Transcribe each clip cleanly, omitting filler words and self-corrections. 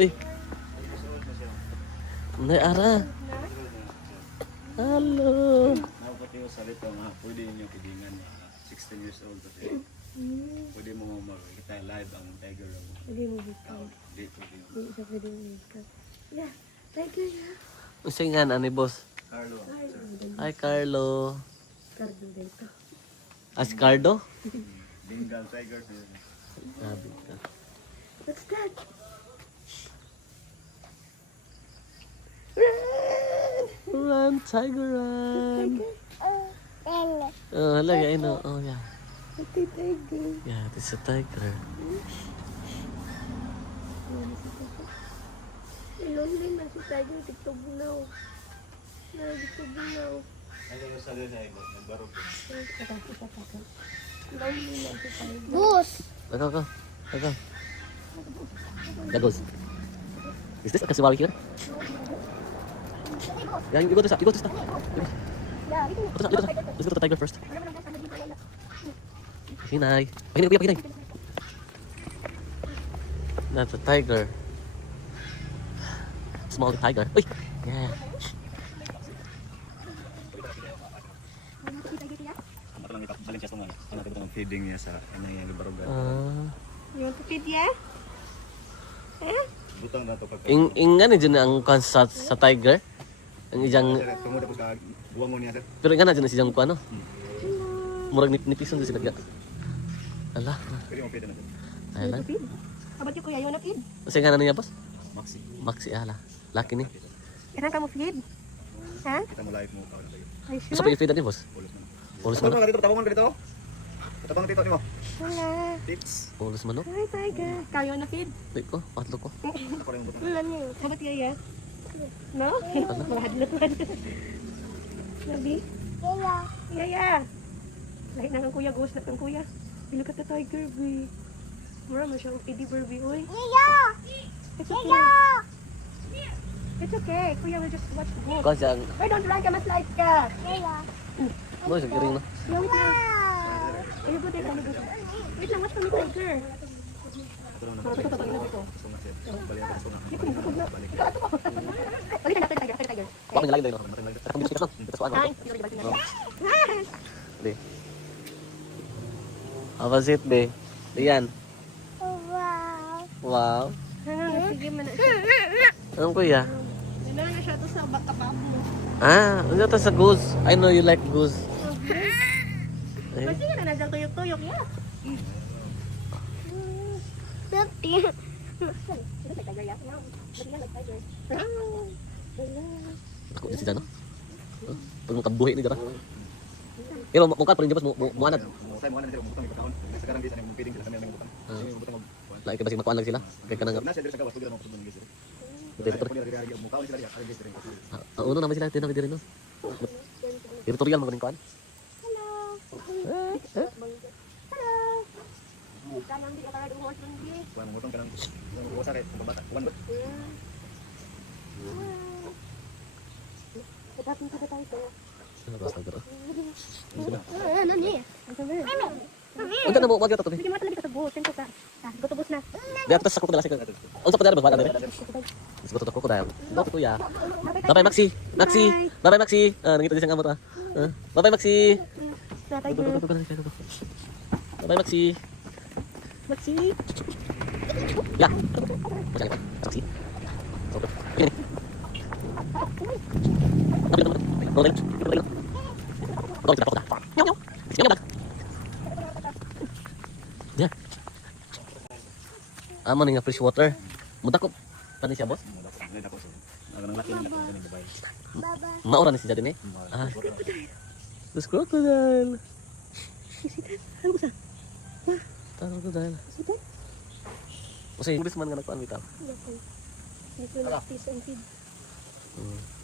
Uy. Nay ara. Hello. Napatiyo sa lito nga, pwede ninyo kidingan 16 years old kasi pwede mo makikita live ang tiger. Hindi mo bukal. Hindi pwede. Hindi siya pwede mo bukal. Yeah, tiger na. Unsay nga ani boss? Carlo. Hi Carlo. Cardo dito. Ascardo? Bengal tiger. Sabi ka. What's that? Run, tiger run. Oh, hala, I know. Oh, yeah. Ito tiger. Yeah, it's a tiger. Lonely na si tiger. Tigtubunaw. Tigtubunaw. Ano yung sa lito ay nagbarog. Lonely na si tiger. Bus. Go. Gagos. Is this a Kasiwali here? Yeah, you go to this. Go to this. Let's go to the tiger first. Hinay. Pahinay. That's a tiger. Small tiger. Uy! Yeah. Mata lang ipabalin siya nga. Ano ito ang feeding niya sa ano yung lubarogan. You want to feed ya? Butang na to pag Ingan dyan ang kwan sa tiger. Ang ijang... tungod ako sa buwangon niya. Pero ingan na dyan siyang kwan, no? Murag nipison dyan sila. Ala. Pwede mo feed na to. Ayan. Feed? How about you, kuya? You wanna feed? Kasi nga na niya, boss? Maxi. Maxi, ala. Laki ni. Kailan ka mo feed? Ha? Kita mo live mo kaon kayo. Are you Gusto sure? pa i-feed natin, boss? Ulos man. Ulos Tabang manok? ka dito, tabang ka dito. Tabang dito mo. Wala. Tips. Ulos manok? Hi, tiger. Ikaw, you wanna feed? Wait ko, patlo ko. Ako lang butang. Wala niyo. How about you, ya? No? Mahadlot man. Sabi? Yeah. Lahit na kang kuya, ghost na kang kuya. Look at the tiger, boy. Mura mo siyang Eddie Burby, oy. It's okay. It's okay. Kuya will just watch the book. Kwan siyang... Wait, don't run ka, mas light ka. Boy, sa giring, no? Yeah, wait lang. Kuya, go take ano dito. Wait lang, watch kami tiger. Balikan natin tiger. Baka may nalagay tayo, no? At kung gusto kita, kasuan mo. Ay, hindi balikan natin. Di. How was it, be? Diyan. Wow. Sige man na siya. Anong kuya? Ano na siya to sa kapap mo. Ah, ano ito sa goose? I know you like goose. Eh, Kasi nga na nandiyan tuyok-tuyok ya. ako din si Dano. Pag mong kabuhi ni Dara. Pero mukha pa rin dyan, muanad. Say mo na dito butang ikaw. Sekarang di sa mong feeding sa kami ng butang. Yung butang mo. Like, kasi makuan lang sila. Kaya ka nang... Na siya dito sa gawas, pwede na mo kutunan gisir. Dito, Pwede na mo kaon sila diya, ari gisir. uno naman sila, tinawid din rin, no? Territorial mga rin kuan. Kuan mo butang kanang usa kay pambata. Kuan ba? Basta ka. Ano ni? Unsa na mo wag ta to. Sige mo talaga sa buhos, tempo ka. Gutubos na. Di atas sa krokodil sa. Unsa pa dara ba dere? Let's go to the crocodile. Go to kuya. Bye Maxi. Bye Maxi. Nangita di sang amot ah. Bye Maxi. Sa tiger. Bye Maxi. Maxi. Ya. Macam apa? Maxi. Ya. Amo ning fresh water. Muda ko tani siya boss. Ang laki ng babae. Maura ni si jadi ni. Ah. This crocodile. Ano sa? Crocodile. Usay English man nga nagkuan bitaw. Dito na fish and feed.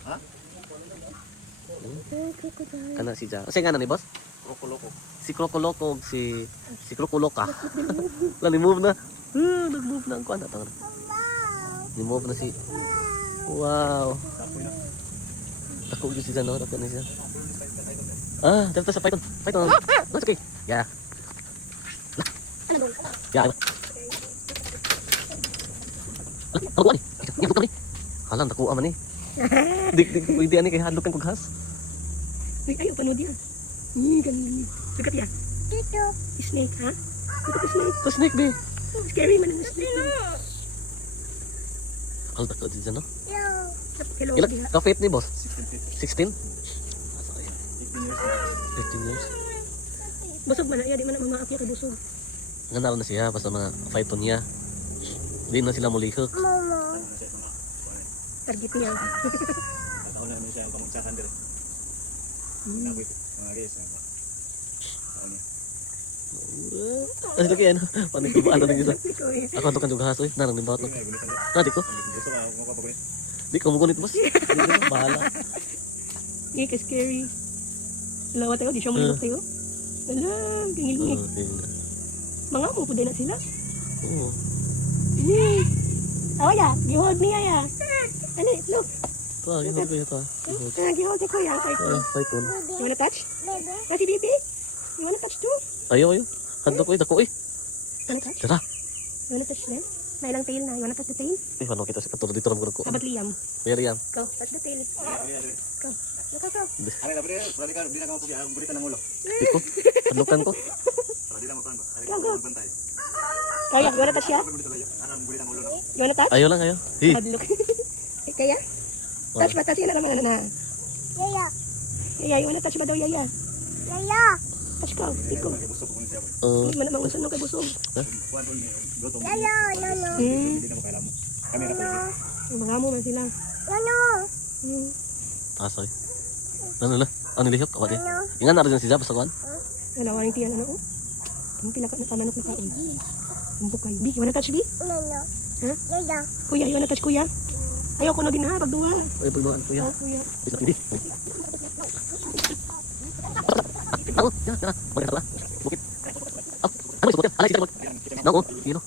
Ha? Kana si Ja. Usay nga na ni boss? Krokoloko. Si Krokoloko si Krokoloka. Lang ni-move na. Nag-move na ang kuan atang. Ni-move na si. Wow. Ako gyud si Ja no, dapat ni siya. Ah, dapat sa python. Python. No, okay. Yeah. Ano dong? Yeah. Ano kuan ni? Yan kami. Halang nakuha man eh. Di pwede ani kay hadlok kang kughas. Uy, ayaw, panood yan. Ganun. Look at yan. Snake, ha? Look at the snake. To snake be. Scary man ang snake. Halang takot din no? Hello, Ilan diha. ka-fit ni boss? 16 feet. 16? 18 years na. 15 years. Busog man na, di man na mga akya kay busog. Ngana na siya basta mga fighton niya. Di na sila mulihok. Ano na siya mga Target niya. Nataon na siya ang pamagsakan dito. Nabit mga guys. Taon niya. Ay, lagi ano? Paano ko ba ano nang isa? Ikaw eh. Ako to kan juga hasoy, narang din bato. Ay, gunitan ko. Nadi ko. Gusto ka ako kapagulit. Di ko mugunit boss. Di ko, bahala. Hindi ka scary. Lawa tayo, di siya mulibok tayo. Ala, gangil-ngil. Okay. Mga mo po din na sila. Oo. Awa ya, gihold niya ya. Ano, look. Ito ah, gihod ko ito ah. Gihod. Gihold ni kuya, kay ko. Python. You wanna touch? Ah, si Bibi? You wanna touch too? Ayaw, ayaw. Kanto ko dako eh. Wanna touch? Tara. You wanna touch them? May ilang tail na. You wanna touch the tail? Eh, paano kita sa katulad dito ram ko. Sabat Liam. Mayari yan. Go, touch the tail. Go. Look, go. Ano na pre? Pwede ka di na ka mapuya ang burita ng ulo. Di ko. Hadlokan ko. Para di na makuan ba. Ari ka bantay. Kaya, you wanna touch ya? Burita layo. Ano ang burita ng ulo no? You wanna touch? Ayaw lang, ayaw. Hi. Hadlok. Kaya? Touch ba? Touch yun na naman na. Yaya, you wanna touch ba daw, Yaya? Touch ko, ikaw. Kay gusto ko kun siya. Uh, Hindi man naman nung kay busog. Kuan ko ni goto. Hmm. Hindi na mo kailangan mo. Kamera pa. Yung mga mo man sila. Hmm. asoy. Ano na? Ano lihok? Awa di. Ingan na rin siya basta kuan. Wala, waring tiyan na oh. Ang pila ka na kamanok na kaon. Umbok kayo. Bi, you wanna touch, Bi? Ha? Kuya, you wanna touch, kuya? Ayaw ko na din ha, pagduwa. Ay pagduan kuya. Oh, kuya. Bisa hindi. Ako, ya, maganda pala. Bukit. Oh, ano subot? Alay sila. Nako, sino?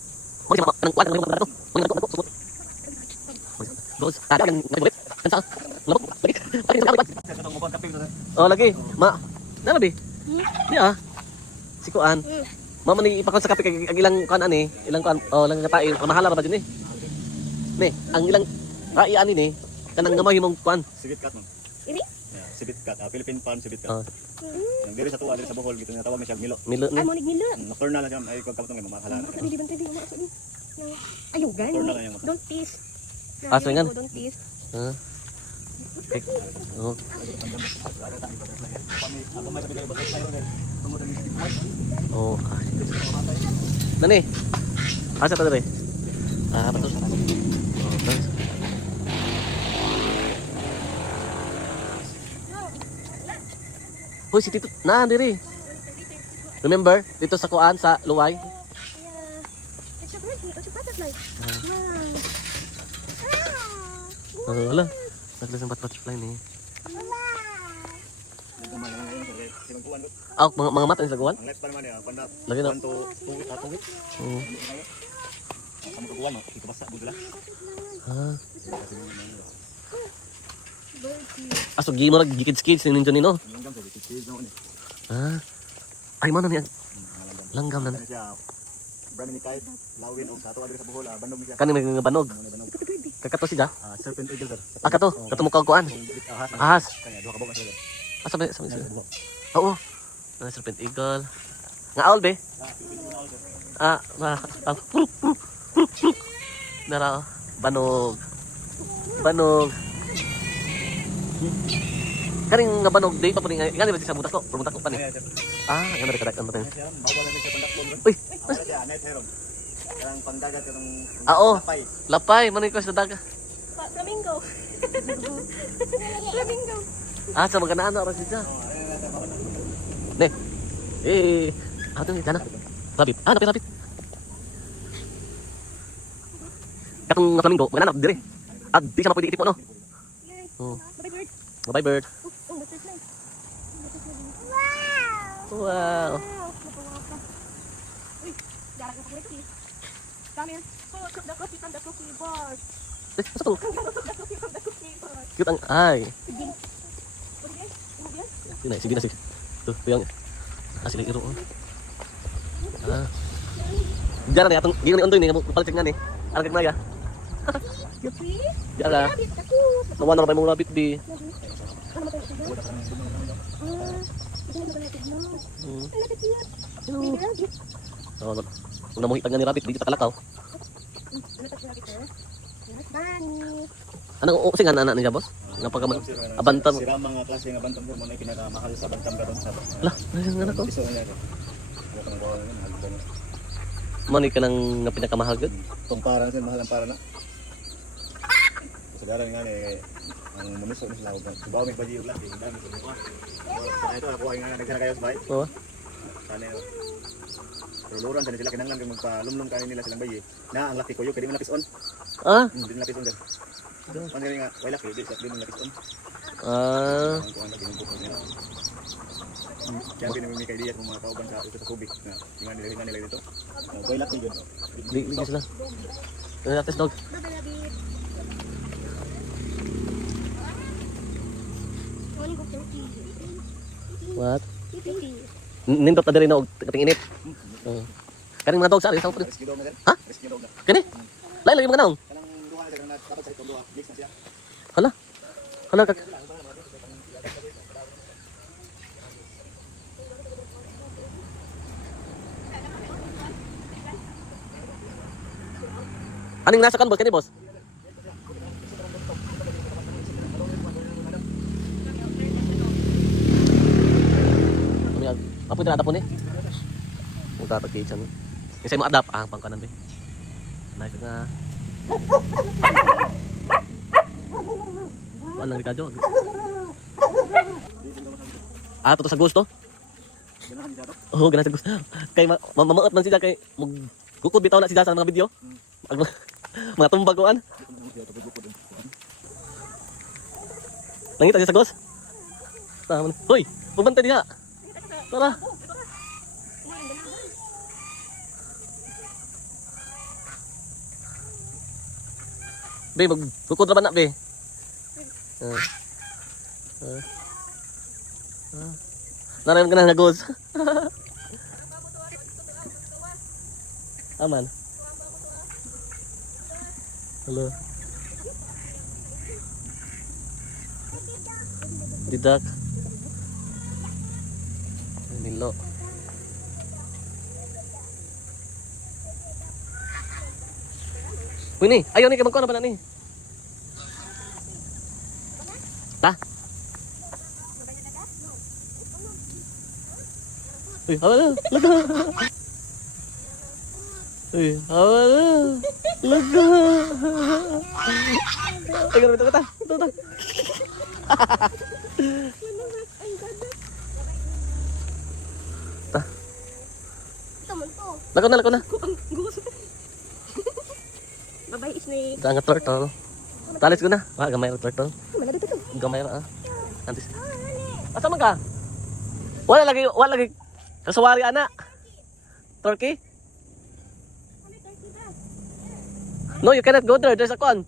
Mo siya nang kuan ng mga nako. Subot. Bos, ada yang nagbulit. Kan sa. Labok. Balik. Balik sa kapit. Katong mo kape ko. Oh, lagi. Ma. Na bi. Ni ah. Si kuan. Mama ni ipakon sa kape kay ilang kuan ani, ilang kuan. Oh, lang katain. Mahal ra ba din ni? Ni, ang ilang ani ni kanang gamay himong kuan. Sibit kat mo. Ini? Sibit kat. Philippine farm sibit Ah. kat. Ang diri sa tuwa diri sa Bohol gito nga tawag mi siya Milo. Milo Ay, ni. mo nigmila. Nocturnal na jam ay kagkapatong kay mamahala. Di ba tayo mo ako ni? Ayaw gan. Nocturnal na yung Don't tease. Ah, so yan. Don't tease. Ha. Okay. Oh. Ako may sabi kayo ba tayo guys. Tungod ang Oh. Nani? Asa ta dire? Ah, betul. Oh, terus. Hoy, si Tito, na diri. Remember dito sa kuan sa Luway? It's a bird. It's a butterfly. Wala. Naglas ng butterfly ni. Ah, mga mata ni sa kuan? Ang next pa naman ya, panda. Lagi na. Panto tuwit. Oh. Kamu keguan no, ito basta budula. Ah. Aso gi mo gikid-skid sin ninyo nino. Langgam sa bitis no ni. Ah. Ay man ni langgam na. Ano siya? Brand ni Kite, Lawin og sa ato adiri sa Bohol, bandog siya. Kani nagabanog. Bandog. Kakato siya. Serpent eagle sir. Ah, kato. Kato mo kuan. Ahas. Kanya duha ka bugas sir. Ah, sabi sila. Oo. Ah, serpent eagle. Nga owl be? Ah, nara banog. Banog. Karing nga banog day pa puning ngani ba sa butas ko? Butas ko pa ni. Ah, ngani ka dakan natin. Bago na siya pandakpon. Uy, Ano siya? Net heron. Karang pangdagat karang oo. lapay. Lapay man ko sa daga. Flamingo. Flamingo. Ah, sa magana ano ra siya. Ne. Eh, ato ni kana. Lapit. Ah, lapit. Katong flamingo, magana dire. Ah, di siya mapwede itipon no. Oh. Bye bird. Bye bird. Oh, butterfly. Wow. Napawaka. Uy, darang ko kulit. Come here. Oh, the cookie from the cookie bar. Eh, asa to? The cookie from the cookie bar. Cute ang ay. Sige. What again? Ano yan? Sige na. Tuh yang asli iro. Ah. Jarang ya, atong gini undoy ni palit nga ni. Arag na ya. See? Diyan ka. Rabbit, takot. Nawan na pa yung mga rabbit, B. Ano ba tayo sa dyan? Ito na malapit mo. Hmm. Ang lapit yun. Baby rabbit. Kung namuhitag nga ni rabbit, dito takalakaw. Ano pa si rabbit, ha? Bunny. Anong using anak niya, boss? Napakaman. Abantam. Sira mga klase ng bantam mo na pinakamahal sa bantam ka doon sa Lah, nasaan nga na ko? piso niya. Ano ka nang gawa yun? Mani ka nang nga pinakamahal gud. Itong para na mahal ang para na. Sagara nga ni ang munuso ni sila. Subaw may baji ulat, ang dami sa mukha. Sana ito ako ay nga nagsara kayo sa bay. Oo. Sana ito. Pero luran sa sila kinanglan kay magpalumlum kayo nila silang bayi. Na ang laki ko yo kay di mo lapis on. Ah? Di mo lapis on. Ano nga, wala laki, di mo lapis on. Ah. Ang kuan lagi ng buko niya. Yan pinamimik kay diya kung mga kauban sa tubig na ingan nila dito. Boy laki yun. Di sila. Ano natin dog? Bye-bye, rabbit. Morning, go turkey. What? Turkey. Nindot na diri na og kating init. Oo. Kaning mga dog sa sa Rescue dog na sir. Ha? Rescue dog na. Kani? Lain lagi mga naong. Kanang duha sa kanang dapat sa itong duha. Mix na siya. Hala. Hala kak. Aning nasa kan boss kani boss? Ano yan? Apoy na tapon eh. Punta pag kitchen. Kasi mo adapt pang kanan be. Nice nga. Ano nang Ricardo? Ah, to sa gusto? Ganahan siya to. Oo, ganun sa gusto. Kay mamaot man sila kay gukod bitaw na sila sa mga video. Mga tumbaguan. Nangita siya sa ghost. Tama. Hoy, pumunta diha. Tara. Be, magkukod ra ba na, be? Narayan ka na nagos. Aman. Hello. Didak. Nilo. Uy ni, ayaw ni ka magkuha na ba na ni? Ta? Uy, hawa na. Laga. Uy, hawa na. Laga. Ay, ganun ito ka ta. Ito, ito. Ta. Lako na, lako na. Bye-bye, snake. Ito ang turtle. Talis ko na. Wah, gamay ang turtle. Malado to. Gamay na ah. Antis. Asa man ka? Wala lagi. Kasawari anak. Turkey? No, you cannot go there. There's a con.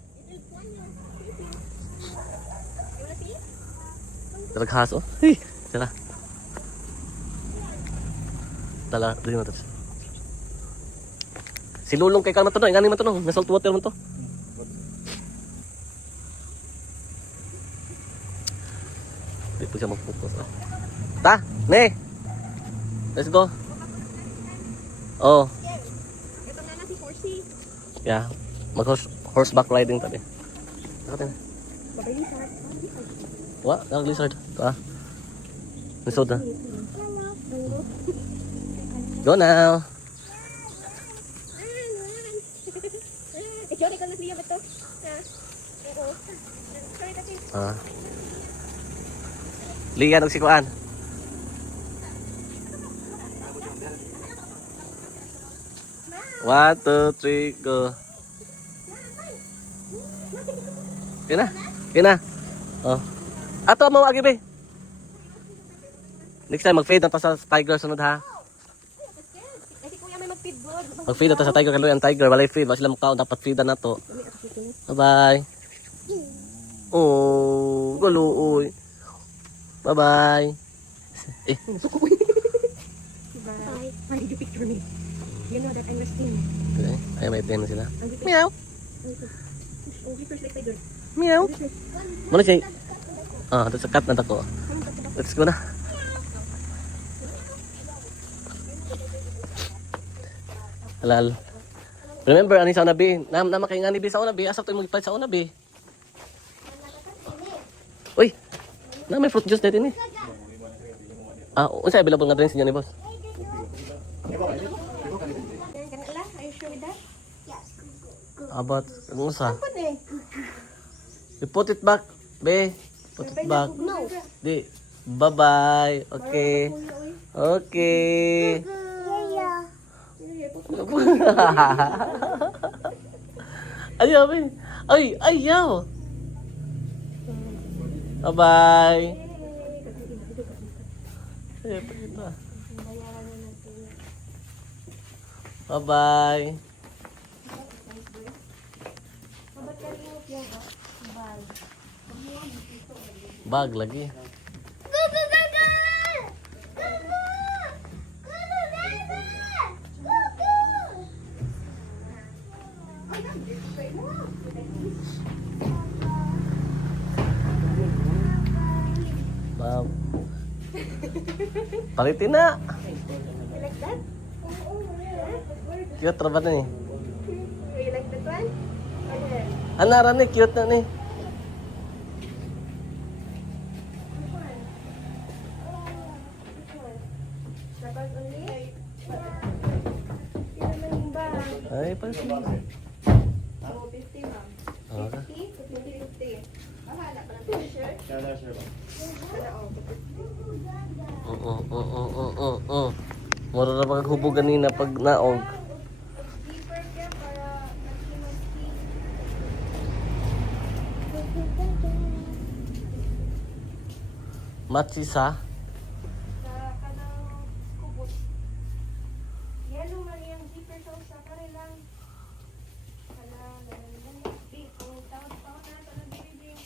Naghaso. Hey, tala. Tala, dito mo to. Si Lulong kay kalma to no, ingani man to no, na salt water man to. Dito siya mag-focus. Ta, ne. Let's go. Oh, Ito na si Horsey. yeah. Horseback riding tabi. Nakita na. Bye-bye, lizard. Wa, ang lizard. Ta. Nisod na. Go now. Ikaw, ikaw na siya ba ito? Oo. Sorry, kasi. Ah. Liyan og sikuan. One, two, three, go. Kina. Oh. Ato mo agi be. Next time mag-fade na to sa tiger sunod ha. Kasi kuya may mag-feed good. Mag-feed na to sa tiger kaluyan tiger walay feed, wa sila mukha dapat feed na to. Bye-bye. Oh, galuoy. Bye-bye. Eh, Bye. Why did you picture me? You know that I'm resting. okay. Ay may ten na sila. Ang Meow. Ang Oh, first like tiger. Meow. Mana siya? Ah, ito sa cat na tako. Let's go na. Halal. Remember, ani sa unabi? Nama kay nga ni bi sa unabi. Asa tayo mag-fight sa unabi? Uy! Na may fruit juice dito ni. Ah, unsa available nga drinks niya ni boss? Kanala, are you sure with that? About, unsa? Put eh. You put it back, be. Put it back. No. Di. Bye-bye. Okay. Okay. Ayaw, be. Ay, ayaw. Bye-bye. Eh, pakita. Bye-bye. Bag lagi. Wow. Palitin na. You like that? Cute ra ba ni? You like that one? Okay. Anara ni cute na ni. Dapat only? Kailan lang yung bag? Ay, pa. Oh, 50 ma'am. Okay. 50? 50. Bahala pa lang t-shirt. Sana oh, 50. Oo. Mura na paghubo ganina pag naog. Zipper ka para magsi-magsi. Matsi sa. Sa kanang kubot. Yellow man yung zipper sa usa pare lang. Kanang big ang tawag pa na sa nabibig.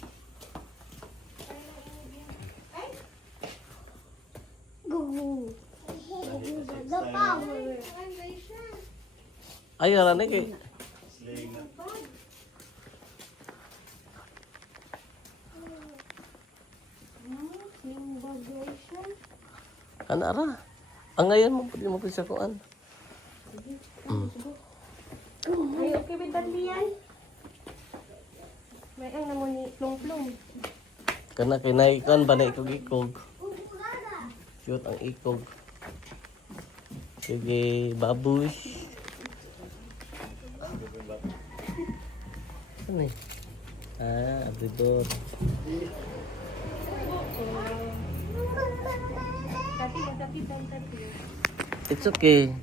Ay lang inibig. Ay. Go. The power. Ay, ara ni kay. Anara. Ang ngayon mo pwede mo sa kuan. Ay, okay ba yan? May ang naman ni plong-plong. Kana kay naikon ba na ikog-ikog. Cute ang ikog. Sige, babush. Ano eh? Ah, abridor. Tati. It's okay.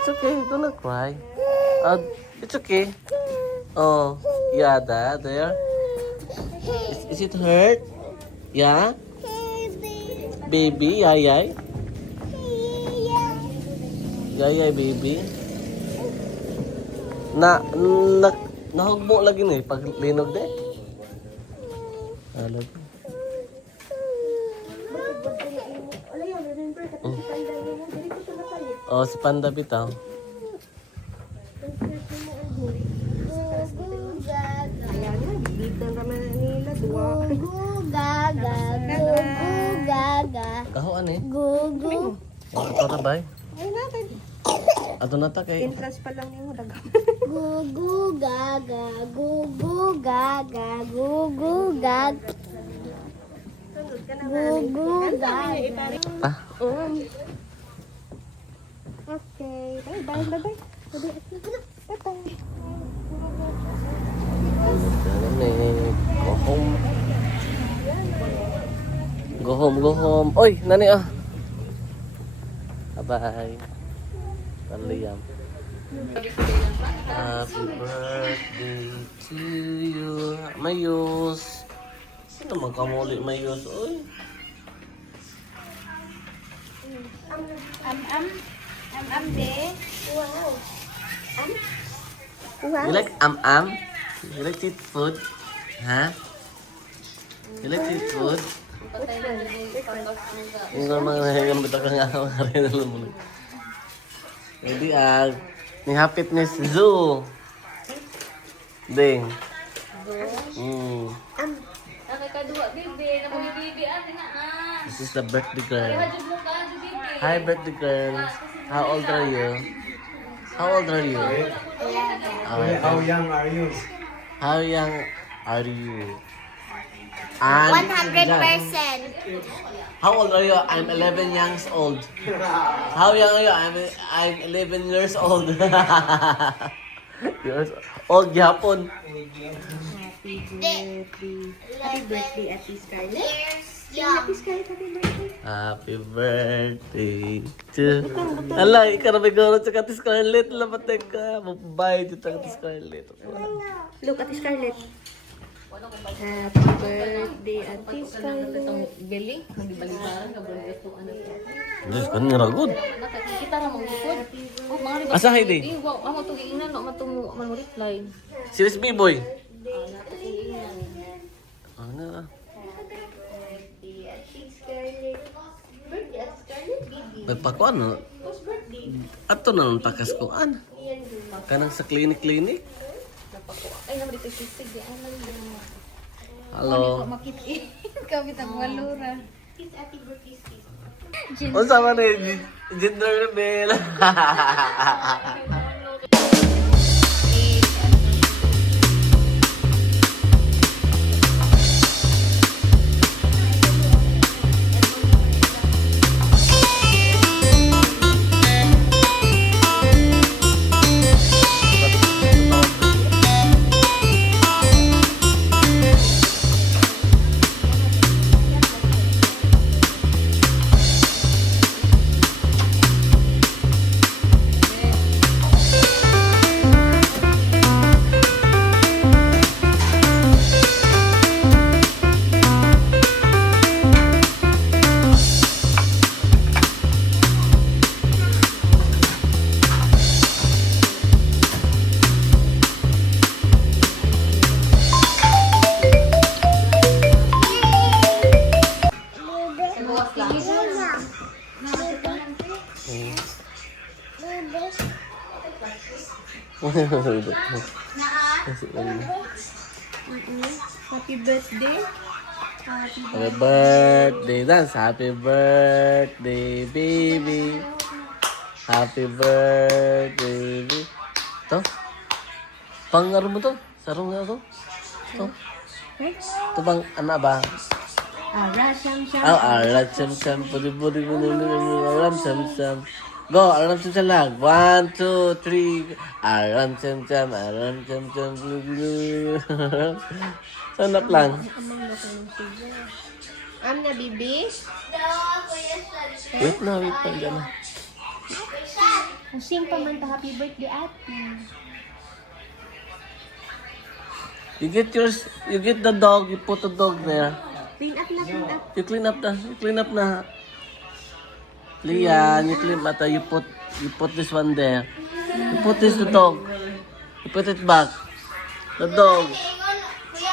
It's okay. Do not cry. It's okay. Oh, yeah, that there. Is it hurt? Yeah? Baby, yay. Yay, baby. Nahugbo lagi ni pag linog de. Alag. Wala yun, remember, katong si Panda yun, dili ko siya nakalit. Oh, si Panda bitaw. Ayan na, bibitan naman nila, duwa. Kaho ani? Gugu. Oh, para bay. Ay natin. Ato na ta kay. Entrance pa lang yung daga. Gugu gaga, gugu gaga, gugu gaga, Sunod ka na gugu gaga. Pa. Okay, bye. Bye-bye. Bye-bye. Go home. Oy, nani ah. Bye. Paliyam. Happy birthday to you. Mayus. Sino magkamuli Mayus? Oy. De. Wow. You like You like to eat food? Huh? You like to eat food? Yung mga yung bita ka nga rin alam mo. Hindi ni Happiness Zoo. Ding. Ang kadua, bibi. Naman ni bibi. Ate na This is the birthday girl. Hajud mo ka, si bibi. Hi, birthday girl. How old are you? How old are you? How young are you? How young are you? I'm 100%. How old are you? I'm 11 years old. How young are you? I'm 11 years old. Years old Japon. Happy birthday, Ate Scarlett. Years Ate young. Scarlett, happy birthday. Happy birthday to... Ala, ikaw na may gawin sa Ate Scarlett. Labatek ka. Mapabayad yung Ate Scarlett. Look, Ate Scarlett. Happy birthday, Ate Scarlett. Bili, nagibalibaran ka bro ito ano. Diyos ko, niragod. Nakikita ra mong likod. Oh, mga riba. Asa, Heidi? Wow, amo to giingnan no matumo man reply. Serious B-boy. Nato giingnan. Ano? Birthday, Ate Scarlett. Birthday, Ate Scarlett, baby. Nagpakuan, no? Whose birthday? Ato na nung pakaskuan. Yan din. Kanang sa klinik-klinik. Napako. Ay naman dito sisig di ano yung Hello. makit kami tang walura. Kiss Ate birthday, kiss. O sama na yung gender reveal. Happy birthday. Happy birthday, dance. Happy birthday, baby. Happy birthday, baby. Ito? Pangaro mo to? Sarong nga to? Ito? Ito bang, ano ba? Ara, siyam, siyam. Alam sam pudi alam sam. Go, alam sam lang. 1, 2, 3. Alam sam. Sanap lang. Na, bibi. Wait na, wait pa dyan. Sing pa man ta happy birthday, Ate. You get the dog, you put the dog there. Clean up na, clean up. You clean up na. Lian, you clean up, you put this one there. You put the dog. You put it back. The dog.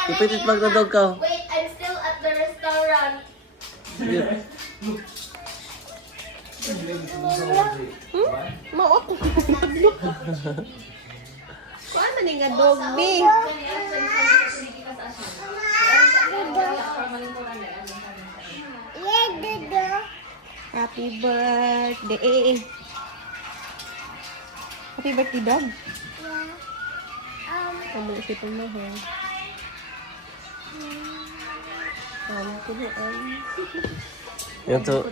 You put it back, the dog ka. Wait, I'm still at the restaurant. Maot. Kuan man nga dog, bi. Happy birthday. Happy birthday, dog. Kamu ito mo, ha? Yan to.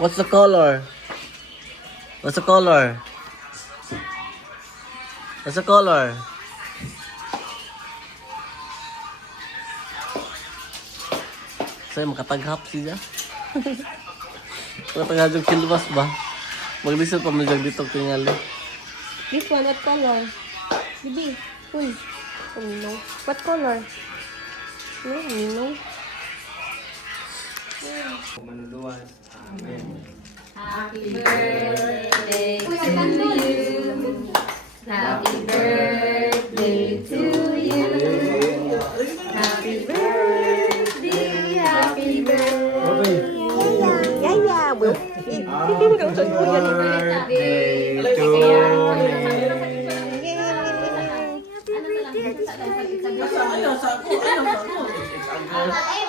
What's the color? What's the color? What's the color? Saya makataghap siya. Makataghap yung kilwas ba? Maglisod pa mo dito tingali. This one, what color? Bibi, uy. No. What color? No. Manuluan. Amen. Happy birthday to you. Happy birthday to you. Happy birthday, happy birthday. Yeah, well. birthday to you. Ano sa lang? Sa Sa ako. It's August.